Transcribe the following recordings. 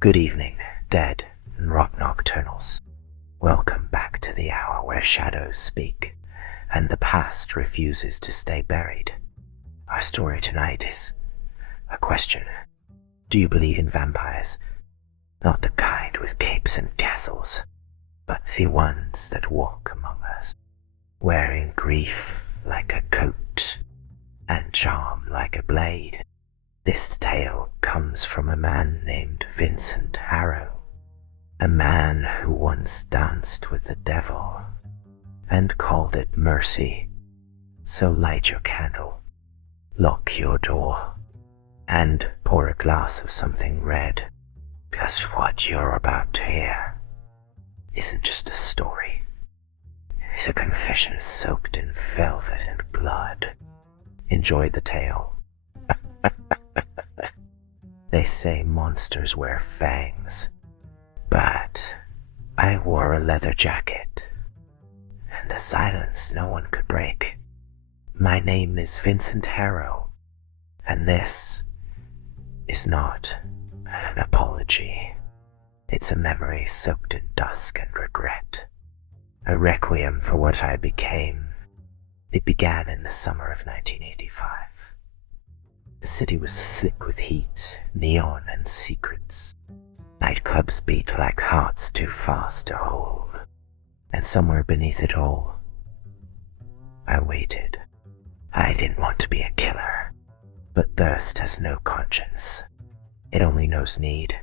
Good evening, Dead and Rot Nocturnals. Welcome back to the hour where shadows speak, and the past refuses to stay buried. Our story tonight is a question. Do you believe in vampires? Not the kind with capes and castles, but the ones that walk among us, wearing grief like a coat and charm like a blade. This tale comes from a man named Vincent Harrow, a man who once danced with the devil and called it mercy. So light your candle, lock your door, and pour a glass of something red, because what you're about to hear isn't just a story. It's a confession soaked in velvet and blood. Enjoy the tale. They say monsters wear fangs, but I wore a leather jacket, and a silence no one could break. My name is Vincent Harrow, and this is not an apology. It's a memory soaked in dusk and regret, a requiem for what I became. It began in the summer of 1985. The city was slick with heat, neon, and secrets. Nightclubs beat like hearts too fast to hold. And somewhere beneath it all, I waited. I didn't want to be a killer, but thirst has no conscience. It only knows need.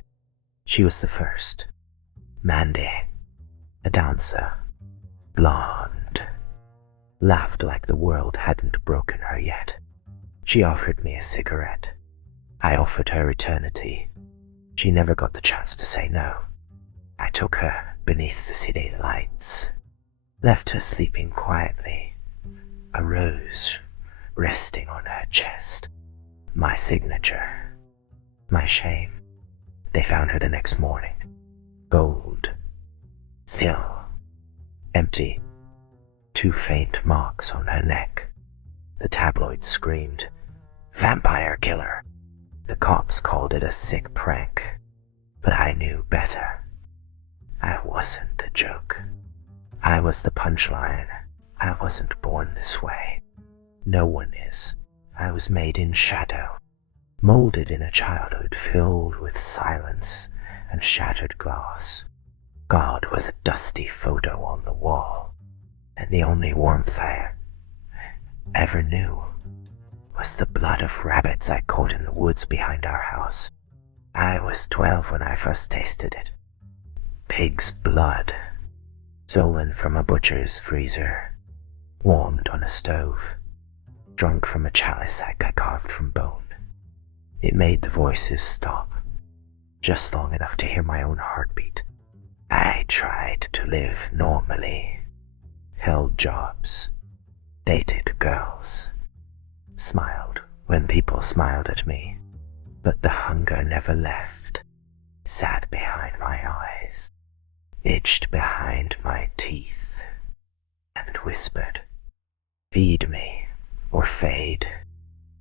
She was the first. Mandy, a dancer, blonde, laughed like the world hadn't broken her yet. She offered me a cigarette. I offered her eternity. She never got the chance to say no. I took her beneath the city lights, left her sleeping quietly, a rose resting on her chest. My signature, my shame. They found her the next morning. Gold, still, empty, 2 faint marks on her neck. The tabloids screamed, "Vampire killer!" The cops called it a sick prank, but I knew better. I wasn't the joke. I was the punchline. I wasn't born this way. No one is. I was made in shadow, molded in a childhood filled with silence and shattered glass. God was a dusty photo on the wall, and the only warmth I ever knew was the blood of rabbits I caught in the woods behind our house. I was 12 when I first tasted it. Pig's blood, stolen from a butcher's freezer, warmed on a stove, drunk from a chalice I carved from bone. It made the voices stop, just long enough to hear my own heartbeat. I tried to live normally, held jobs, dated girls, smiled when people smiled at me, but the hunger never left, sat behind my eyes, itched behind my teeth, and whispered, "Feed me or fade."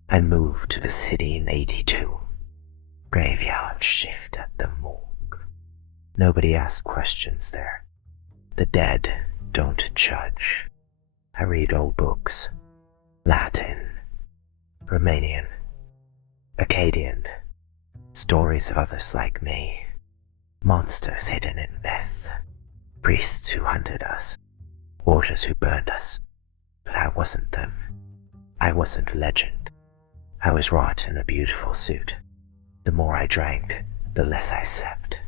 I moved to the city in 82. Graveyard shift at the morgue. Nobody asked questions there. The dead don't judge. I read old books. Latin, Romanian, Akkadian, stories of others like me, monsters hidden in myth, priests who hunted us, waters who burned us. But I wasn't them. I wasn't legend. I was wrought in a beautiful suit. The more I drank, the less I slept.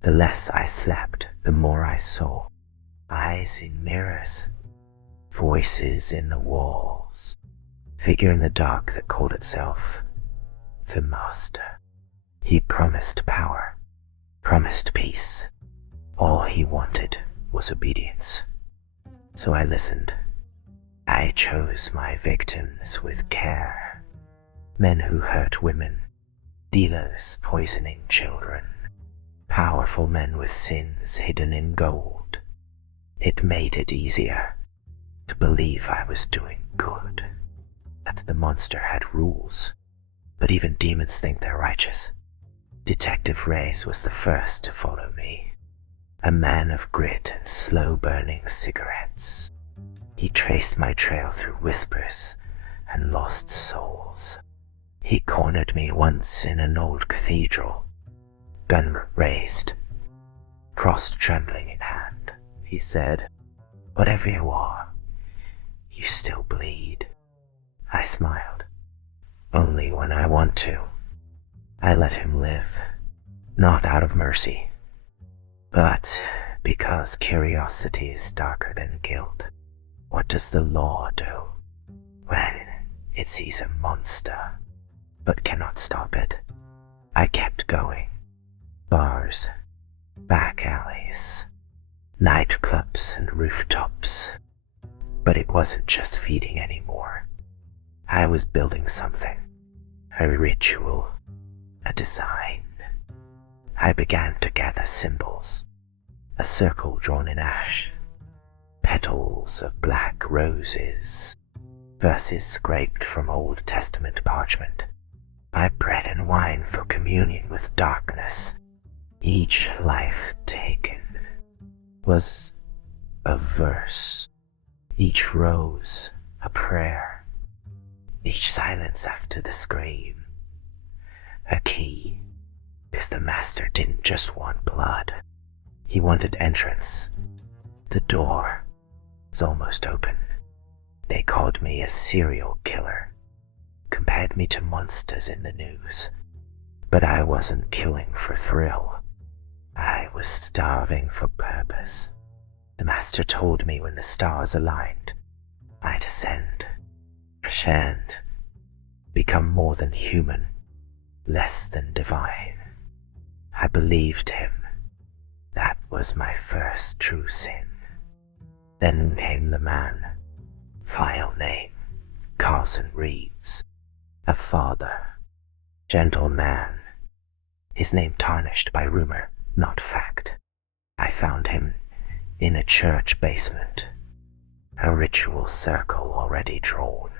The less I slept, the more I saw. Eyes in mirrors, voices in the walls, figure in the dark that called itself the Master. He promised power, promised peace. All he wanted was obedience. So I listened. I chose my victims with care. Men who hurt women, dealers poisoning children, powerful men with sins hidden in gold. It made it easier to believe I was doing good, that the monster had rules, but even demons think they're righteous. Detective Reyes was the first to follow me, a man of grit and slow-burning cigarettes. He traced my trail through whispers and lost souls. He cornered me once in an old cathedral, gun raised, cross trembling in hand. He said, "Whatever you are, you still bleed." I smiled. "Only when I want to." I let him live, not out of mercy, but because curiosity is darker than guilt. What does the law do when it sees a monster but cannot stop it? I kept going. Bars, back alleys, nightclubs and rooftops. But it wasn't just feeding anymore. I was building something, a ritual, a design. I began to gather symbols, a circle drawn in ash, petals of black roses, verses scraped from Old Testament parchment, my bread and wine for communion with darkness. Each life taken was a verse, each rose a prayer, each silence after the scream a key, because the master didn't just want blood, he wanted entrance. The door was almost open. They called me a serial killer, compared me to monsters in the news, but I wasn't killing for thrill. I was starving for purpose. The master told me when the stars aligned, I'd ascend, ascend, become more than human, less than divine. I believed him. That was my first true sin. Then came the man, vile name, Carson Reeves, a father, gentle man, his name tarnished by rumor, not fact. I found him in a church basement, a ritual circle already drawn,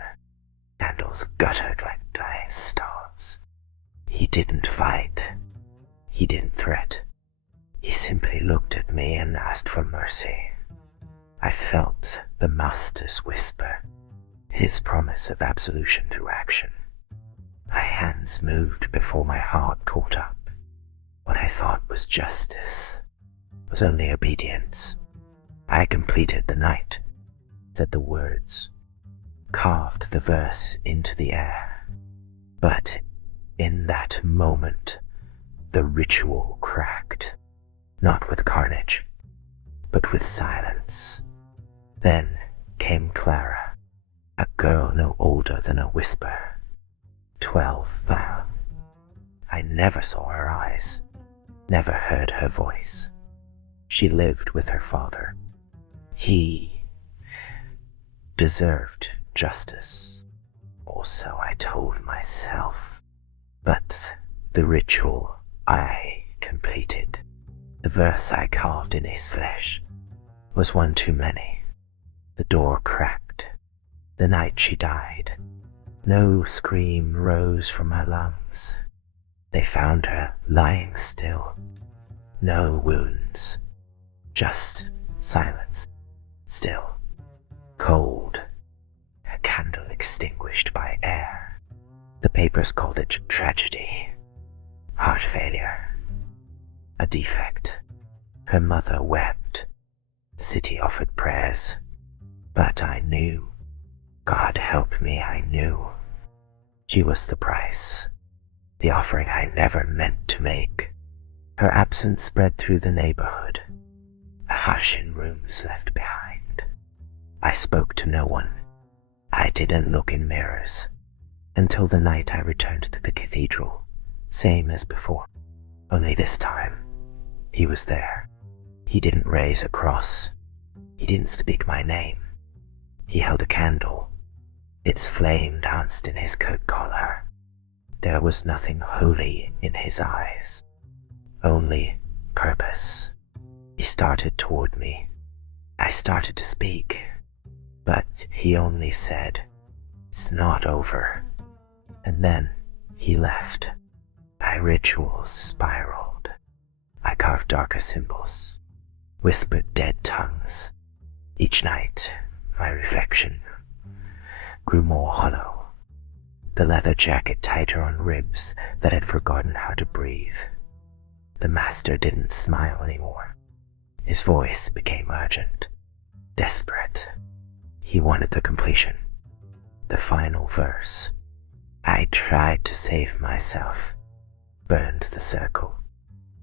candles guttered like dying stars. He didn't fight. He didn't threat. He simply looked at me and asked for mercy. I felt the master's whisper, his promise of absolution through action. My hands moved before my heart caught up. What I thought was justice was only obedience. I completed the night, said the words, carved the verse into the air. But in that moment, the ritual cracked, not with carnage, but with silence. Then came Clara, a girl no older than a whisper, 12. I never saw her eyes, never heard her voice. She lived with her father. He deserved justice, or so I told myself. But the ritual I completed, the verse I carved in his flesh, was one too many. The door cracked. The night she died, no scream rose from her lungs. They found her lying still, no wounds, just silence, still, cold, a candle extinguished by air. The papers called it tragedy, heart failure, a defect. Her mother wept. The city offered prayers, but I knew. God help me, I knew. She was the price, the offering I never meant to make. Her absence spread through the neighborhood, a hush in rooms left behind. I spoke to no one. I didn't look in mirrors, until the night I returned to the cathedral, same as before. Only this time, he was there. He didn't raise a cross. He didn't speak my name. He held a candle. Its flame danced in his coat collar. There was nothing holy in his eyes, only purpose. He started toward me. I started to speak, but he only said, "It's not over." And then he left. I My rituals spiraled. I carved darker symbols, whispered dead tongues. Each night, my reflection grew more hollow, the leather jacket tighter on ribs that had forgotten how to breathe. The master didn't smile anymore. His voice became urgent, desperate. He wanted the completion, the final verse. I tried to save myself, burned the circle,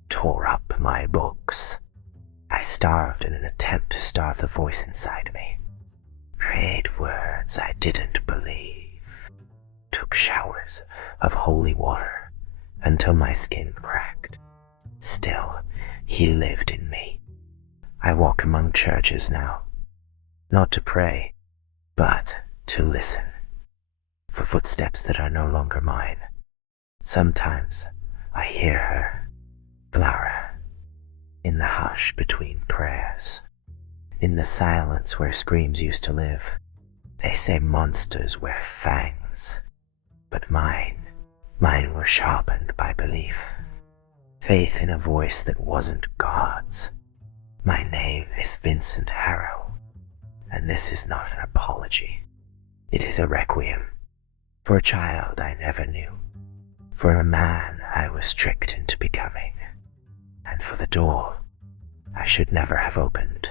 tore up my books. I starved in an attempt to starve the voice inside me. Prayed words I didn't believe. Took showers of holy water until my skin cracked. Still, he lived in me. I walk among churches now, not to pray, but to listen, for footsteps that are no longer mine. Sometimes I hear her, Clara, in the hush between prayers, in the silence where screams used to live. They say monsters wear fangs, but mine were sharpened by belief. Faith in a voice that wasn't God's. My name is Vincent Harrow, and this is not an apology. It is a requiem for a child I never knew, for a man I was tricked into becoming, and for the door I should never have opened.